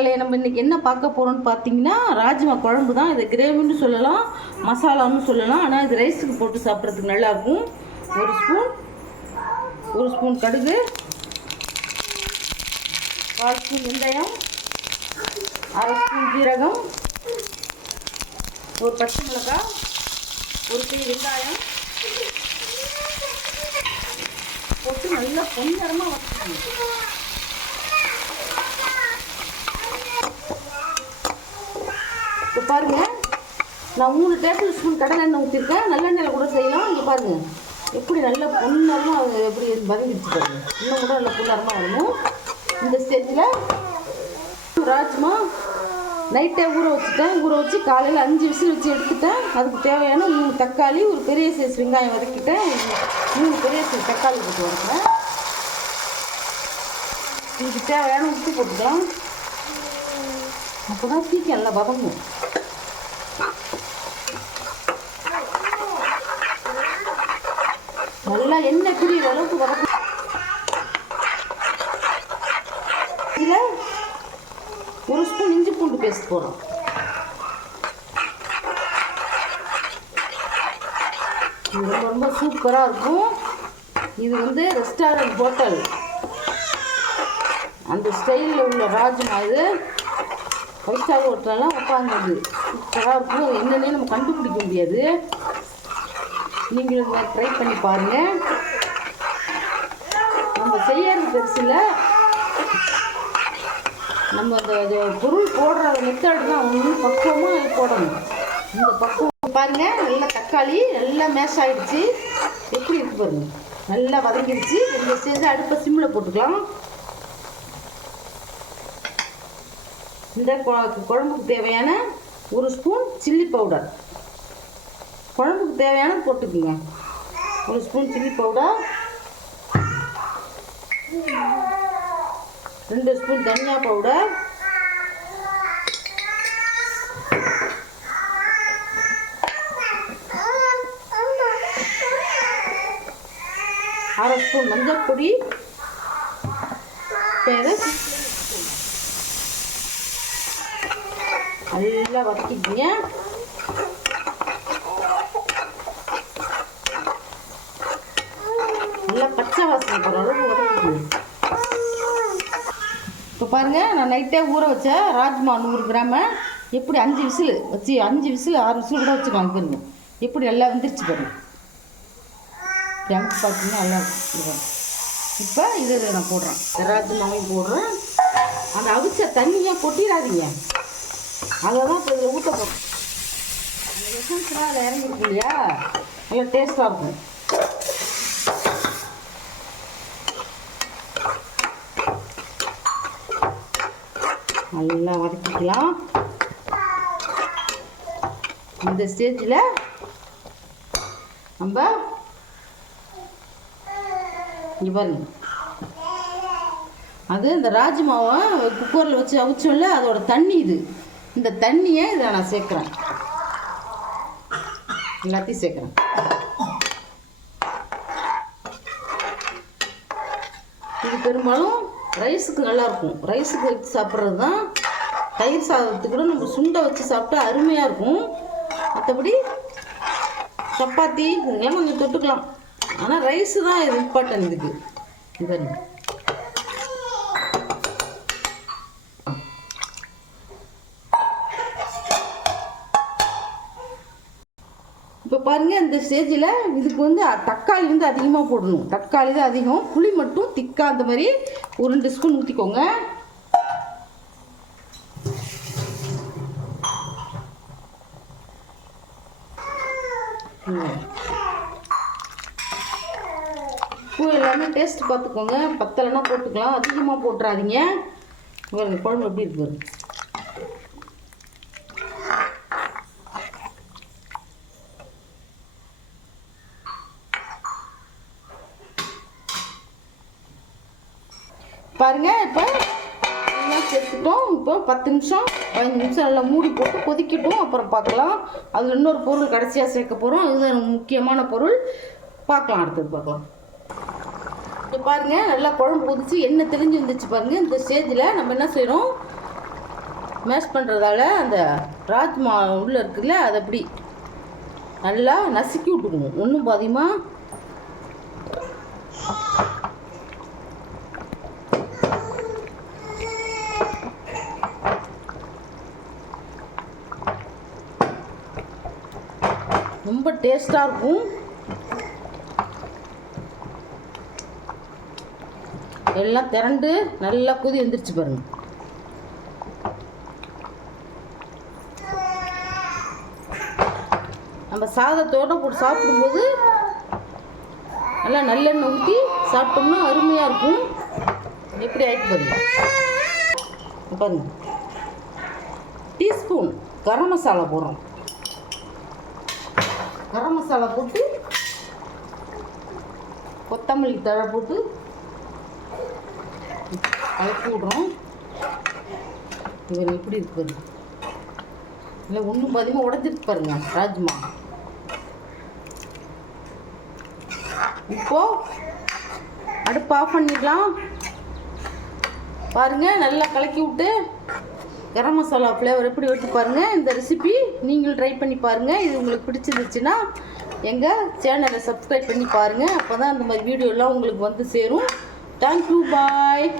மக்களே, நம்ம இன்றைக்கி என்ன பார்க்க போகிறோம்னு பார்த்தீங்கன்னா ராஜ்மா குழம்பு தான். இது கிரேவின்னு சொல்லலாம், மசாலான்னு சொல்லலாம். ஆனால் இது ரைஸுக்கு போட்டு சாப்பிட்றதுக்கு நல்லாயிருக்கும். ஒரு ஸ்பூன் கடுகு, 1/4 ஸ்பூன் வெந்தயம், 1/2 ஸ்பூன் ஜீரகம், ஒரு பச்சை மிளகாய், ஒரு கை வெங்காயம் போட்டு நல்லா பொன்னிறமாக வச்சுக்கணும். இப்போ பாருங்கள், நான் 3 டேபிள் ஸ்பூன் கடலை எண்ணெய் ஊற்றிருக்கேன். நல்லெண்ணெயில் கூட செய்யலாம். இங்கே பாருங்கள் எப்படி நல்ல பொன்னரமாக அது எப்படி வதங்கிடுச்சு பாருங்கள். இன்னும் கூட நல்ல பொன்னரமாக வரணும். இந்த ஸ்டேஜில் ராஜ்மா நைட்டே ஊற வச்சு காலையில் 5 விசில் வச்சு எடுத்துட்டேன். அதுக்கு தேவையான 3 தக்காளி, ஒரு பெரிய சைஸ் வெங்காயம் வதக்கிட்டேன். 3 பெரிய சைஸ் தக்காளி போட்டு வதக்கிறேன். இதுக்கு தேவையான உப்பு போட்டுக்கலாம். அப்போ தான் சீக்கிரம் நல்லா வதங்கும். நல்லா எண்ணெய் பிரிகிற அளவுக்கு வதக்கும். இதில் 1 ஸ்பூன் இஞ்சி பூண்டு பேஸ்ட் போடுறோம். இது ரொம்ப சூப்பராக இருக்கும். இது வந்து ரெஸ்டாரண்ட் ஹோட்டல் அந்த ஸ்டைலில் உள்ள ராஜ்மா. இது 5 ஸ்டார் ஹோட்டல்லாம் உட்காந்துது சூப்பராக இருக்கும். அது என்னன்னே நம்ம கண்டுபிடிக்க முடியாது. நீங்களும் ட்ரை பண்ணி பாருங்கள். நம்ம செய்யறது பெருசில், நம்ம அந்த பொருள் போடுற மெத்தட் தான் ஒன்று பக்குவமாக போடணும். இந்த பக்குவம் பாருங்கள். நல்லா தக்காளி நல்லா மேஷ் ஆகிடுச்சு. எப்படி இருக்கு பாருங்கள், நல்லா வதங்கிடுச்சு. இந்த ஸ்டேஜ் அடுப்பை சிம்மில் போட்டுக்கலாம். இந்த குழம்புக்கு தேவையான 1 ஸ்பூன் சில்லி பவுடர், குழம்புக்கு தேவையான போட்டுக்குங்க. 1 ஸ்பூன் சில்லி பவுடர், 2 ஸ்பூன் தனியா பவுடர், 1/2 ஸ்பூன் மஞ்சள் பொடி. நல்லா வதக்கிங்க. நல்லா பச்சை வாசனை போகிற அளவுக்கு வதக்கிங்க. இப்போ பாருங்கள், நான் நைட்டே ஊற வச்ச ராஜ்மா 100 கிராம எப்படி 5 விசில் வச்சு 6 விசில் கூட வச்சுக்கலாம். பாருங்க எப்படி நல்லா வந்துருச்சு பாருங்க. டேங்க் பார்த்தீங்கன்னா நல்லா இருக்கும். இப்போ இதை நான் போடுறேன், ராஜ்மாவையும் போடுறேன். அந்த அவிச்ச தண்ணியை கொட்டிடாதீங்க. அதை தான் இப்போ இதில் ஊற்ற போகிறோம். அந்த எசன்ஸ்லாம் அதில் இறங்கிருக்கு இல்லையா, நல்லா டேஸ்ட்டாக இருக்கும். நல்லா வதக்கிக்கலாம். இந்த ஸ்டேஜில் நம்ம இங்கே பாருங்க, அது இந்த ராஜ்மாவை குக்கரில் வச்சு அவிச்சோம்ல, அதோட தண்ணி இது. இந்த தண்ணியை இதில் நான் சேர்க்குறேன், எல்லாத்தையும் சேர்க்குறேன். இது பெரும்பாலும் ரைஸுக்கு நல்லாயிருக்கும். ரைஸுக்கு வச்சு சாப்பிட்றது தான். தயிர் சாதத்துக்கு கூட நம்ம சுண்டை வச்சு சாப்பிட்டா அருமையாக இருக்கும். மற்றபடி சப்பாத்தி இதெல்லாம் கொஞ்சம் தொட்டுக்கலாம். ஆனால் ரைஸு தான் இது இம்பார்ட்டன்ட் இதுக்கு. இது இப்போ பாருங்கள், இந்த ஸ்டேஜில் இதுக்கு வந்து தக்காளி வந்து அதிகமாக போடணும். தக்காளி தான் அதிகம், புளி மட்டும் திக்கா அந்த மாதிரி ஒரு 2 ஸ்பூன் ஊற்றிக்கோங்க. பூ எல்லாமே டேஸ்ட் பார்த்துக்கோங்க, பத்தலைன்னா போட்டுக்கலாம். அதிகமாக போட்டுறாதீங்க. குழம்பு எப்படி இருக்கு பாருங்க. பாருங்கள், இப்போ எல்லாம் சேர்த்துட்டோம். இப்போ 10 நிமிஷம் 15 நிமிஷம் நல்லா மூடி போட்டு கொதிக்கட்டும். அப்புறம் பார்க்கலாம். அதில் இன்னொரு பொருள் கடைசியாக சேர்க்க போகிறோம். இது முக்கியமான பொருள். பார்க்கலாம், அடுத்தது பார்க்கலாம். இப்போ பாருங்கள், நல்லா குழம்பு கொதிச்சு எண்ணெய் தெளிஞ்சு வந்துச்சு பாருங்கள். இந்த ஸ்டேஜில் நம்ம என்ன செய்கிறோம், மேஷ் பண்ணுறதால அந்த ராஜ்மா உள்ளே இருக்குல்ல அதை அப்படி நல்லா நசுக்கி விட்டுக்கணும். ஒன்றும் பாதியமாக ரொம்ப டேஸ்ட்டாக இருக்கும். எல்லாம் திரண்டு நல்லா கொதி வந்துருச்சு பாருங்க. நம்ம சாதத்தோடு போட்டு சாப்பிடும்போது நல்லா நல்லெண்ணெய் ஊற்றி சாப்பிட்டோம்னா அருமையாக இருக்கும். எப்படி ஆகிட்டு பாருங்க. பாருங்க, டீஸ்பூன் கரம் மசாலா போடுறோம். கரம் மசாலா போட்டு கொத்தமல்லி தழை போட்டு கலக்கி விட்றோம். இவர் எப்படி இருக்கு பாருங்க. இல்லை ஒன்றும் பாதியமாக உடஞ்சிருக்கு பாருங்க ராஜ்மா. இப்போ அடுப்பு ஆஃப் பண்ணிடலாம். பாருங்கள், நல்லா கலக்கி விட்டு கரம் மசாலா ஃப்ளேவர் எப்படி வெட்டி பாருங்கள். இந்த ரெசிபி நீங்களும் ட்ரை பண்ணி பாருங்கள். இது உங்களுக்கு பிடிச்சிருந்துச்சுன்னா எங்கள் சேனலை சப்ஸ்கிரைப் பண்ணி பாருங்கள். அப்போ தான் அந்த மாதிரி வீடியோலாம் உங்களுக்கு வந்து சேரும். தேங்க்யூ, பாய்.